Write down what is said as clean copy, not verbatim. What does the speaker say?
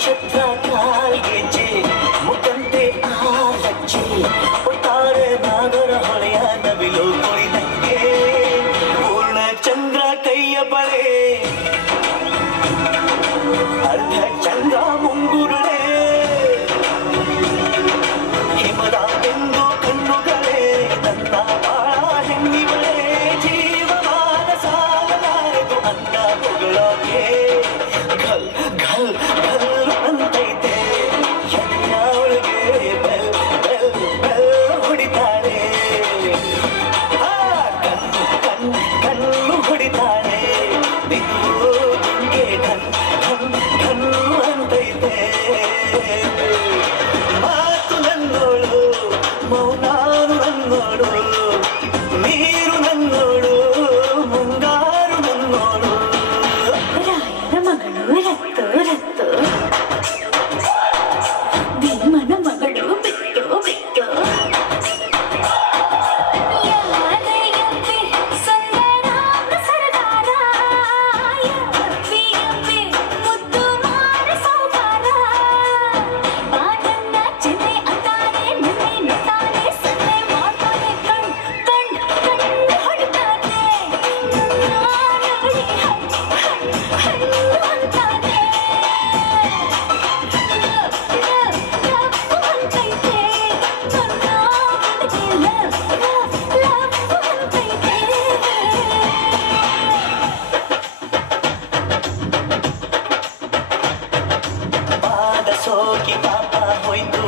ನಕ್ಷತ್ರ ಕಾಲ್ಗೆಜ್ಜೆ ಮುಖಂತೆ ಆಲಜ್ಜೆ ಒಟ್ಟಾರೆ ನಾಗರ ಹೊಳೆಯ ನವಿಲು ಕೊಯ್ದಂಗೆ ಪೂರ್ಣ ಚಂದ್ರ ಕೈಯ ಬಳೆ ಅರ್ಧ ಚಂದ್ರ ಮುಂಗುರುಳೆ ಹಿಮದ ಬೆಂದು ಕಣ್ಣುಗಳೇ ನನ್ನ ಬಾಳ ಹೆಣ್ಣಿವಳೆ ಜೀವಮಾನ ಸಾಲಲಾರದು ಅಂತ ಹೊಗಳೋಕೆ ಘಲ್ ಘಲ್ ಘಲ್ ಅಂತೈತೆ ಎದೆಯ ಒಳಗೆ ಬೆಲ್ ಬೆಲ್ ಬೆಲ್ ಹೊಡಿತಾಳೆ ಕಣ್ಣು ಹೊಡಿತಾಳೆ ಬಿದ್ದು ಗುಂಗೆ ಘನ್ ಘನ್ ಘನ್ ಅಂತೈತೆ ಮಾತು ನನ್ನೋಳು ಮೌನಾನು ನನ್ನೋಳು ನೀರು ನನ್ನೋಳು ಮುಂಗಾರು ನನ್ನೋಳು ರಾಯನ ಮಗಳು ರತ್ತು ರತ್ತು ಭೀಮನ ಮಗಳು ಬಿಟ್ಟು ಬಿಟ್ಟು ಯಾದೆಯಂತೆ ಸುಂದರ ಸರದಾರ ಯಪ್ಪಿ ಯಪ್ಪಿ ಮುದ್ದು ಮಾರ ಸೌಕಾರ ಬಾನನ್ನ ಚೆನ್ನೆ ಅಂತಾನೆ ನನ್ನೆ ನತಾನೆ ಸನ್ನೆ ಮಾಡ್ತಾನೆ ಕಣ್ಣು ಹೊಡಿತಾನೆ ನಾನವಳಿ ಹಣ್ಣು ಅಂತಾನೆ ಲವ್ ಅಂತೈತೆ ನನ್ನ ಹುಡುಗಿ ಲವ್ ಅಂತೈತೆ ಪಾದ ಸೋಕಿ ಪಾಪ ಹೋಯ್ತು